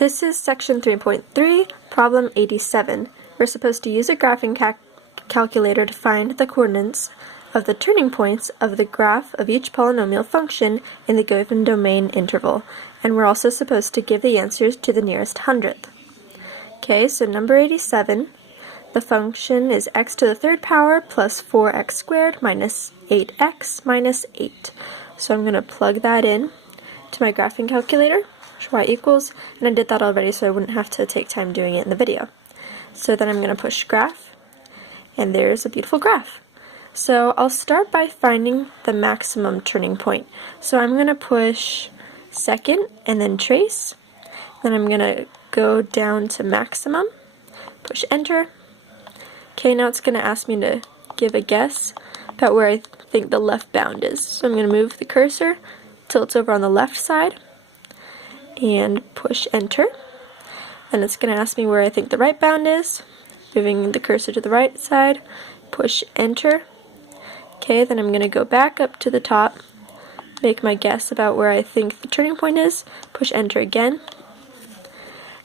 This is section 3.3, problem 87. We're supposed to use a graphing calculator to find the coordinates of the turning points of the graph of each polynomial function in the given domain interval. And we're also supposed to give the answers to the nearest hundredth. Okay, so number 87, the function is x to the third power plus 4x squared minus 8x minus 8. So I'm going to plug that in to my graphing calculator, y equals, and I did that already so I wouldn't have to take time doing it in the video. So then I'm going to push graph, and there's a beautiful graph. So I'll start by finding the maximum turning point. So I'm going to push second and then trace. Then I'm going to go down to maximum, push enter. Okay, now it's going to ask me to give a guess about where I think the left bound is. So I'm going to move the cursor till it's over on the left side and push enter. And it's going to ask me where I think the right bound is. Moving the cursor to the right side, push enter. Okay, then I'm going to go back up to the top, make my guess about where I think the turning point is, push enter again.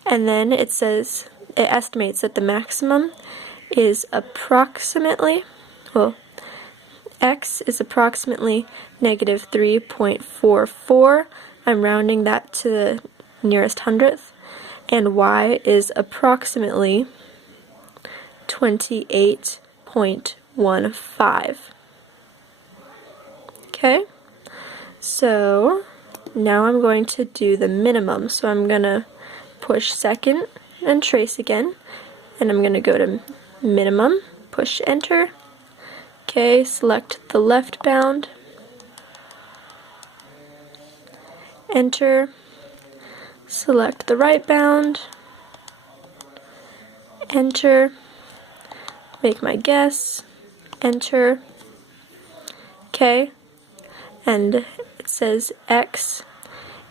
And then it says, it estimates that the maximum is approximately, well, x is approximately negative 3.44. I'm rounding that to the nearest hundredth. And y is approximately 28.15. Okay, so now I'm going to do the minimum. So I'm going to push second and trace again, and I'm going to go to minimum, push enter. Okay, select the left bound, enter, select the right bound, enter, make my guess, enter. Okay, and it says x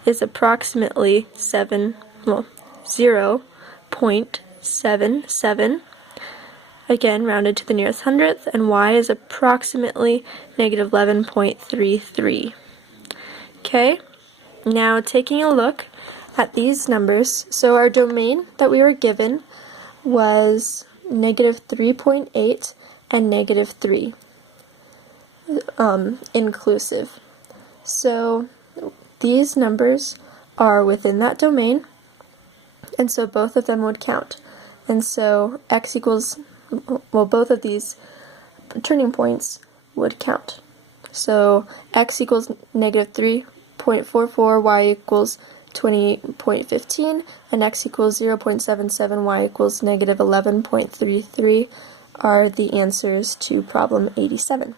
is approximately 0.77, again rounded to the nearest hundredth, and y is approximately negative 11.33. Okay, now taking a look at these numbers, so our domain that we were given was negative 3.8 and negative 3 inclusive. So these numbers are within that domain, and so both of them would count. And so x equals, well, both of these turning points would count. So x equals negative 3.44, y equals 28.15, and x equals 0.77, y equals negative 11.33 are the answers to problem 87.